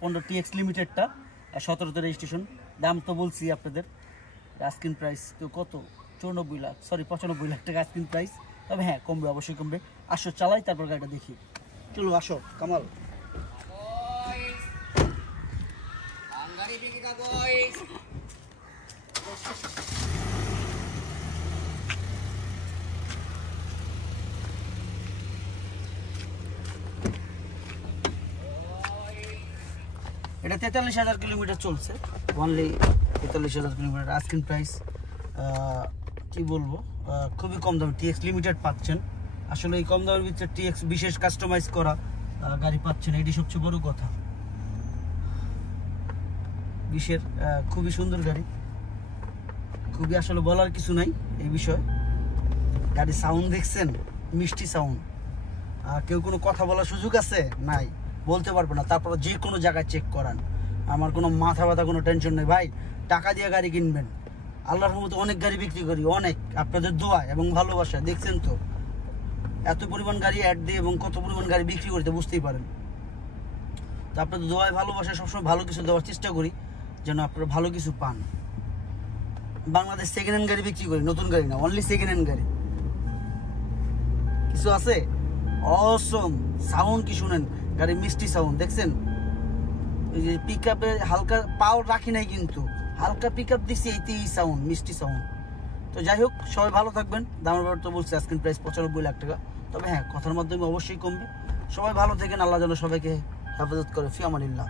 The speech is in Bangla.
15TX লিমিটেডটা, 17তে registration. দাম তো বলছি আপনাদের, আস্কিং প্রাইস তো কত 94 লাখ, সরি 95 লাখ টাকা আস্কিং প্রাইস। তবে হ্যাঁ কমবে, অবশ্যই কমবে। আসো চালাই তারপর গাড়িটা দেখি। চলো আসো কামাল। এটা 43,000 কিলোমিটার চলছে, অনলি 43,000 কিলোমিটার। আস্কিং প্রাইস কি বলবো, খুবই কম দামে টিএক্স লিমিটেড পাচ্ছেন। আসলে এই কম দামের ভিতরে টিএক্স বিশেষ কাস্টমাইজ করা গাড়ি পাচ্ছেন, এটি সবচেয়ে বড় কথা। বিশের খুবই সুন্দর গাড়ি, খুবই আসলে বলার কিছু নাই এই বিষয়ে। গাড়ির সাউন্ড দেখছেন, মিষ্টি সাউন্ড। কেউ কোনো কথা বলার সুযোগ আছে? নাই, বলতে পারবে না। তারপরে যে কোনো জায়গায় চেক করান, আমার কোনো মাথা ব্যথা, কোনো টেনশন নেই ভাই। টাকা দিয়ে গাড়ি কিনবেন, আল্লাহর মতো অনেক গাড়ি বিক্রি করি, অনেক আপনাদের দোয়া এবং ভালোবাসা। দেখছেন তো এত পরিমাণ গাড়ি অ্যাড দিয়ে এবং কত পরিমাণ গাড়ি বিক্রি করতে, বুঝতেই পারেন। তো আপনাদের দোয়ায় ভালোবাসা, সবসময় ভালো কিছু দেওয়ার চেষ্টা করি যেন আপনারা ভালো কিছু পান। বাংলাদেশ সেকেন্ড হ্যান্ড গাড়ি বিক্রি করি, নতুন গাড়ি না, অনলি সেকেন্ড হ্যান্ড গাড়ি। কিছু আছে অসম সাউন্ড, কি শুনেন গাড়ির মিষ্টি সাউন্ড দেখছেন। ওই যে পিক আপে হালকা পাওয়ার রাখি নাই, কিন্তু হালকা পিক আপ দিচ্ছি, এইতেই সাউন্ড, মিষ্টি সাউন্ড। তো যাই হোক, সবাই ভালো থাকবেন। দামের ব্যাপার তো বলছি, আস্কিং প্রাইস 95 লাখ টাকা। তবে হ্যাঁ, কথার মাধ্যমে অবশ্যই কমবে। সবাই ভালো থাকেন, আল্লাহ যেন সবাইকে হেফাজত করে। ফি আমানিল্লাহ।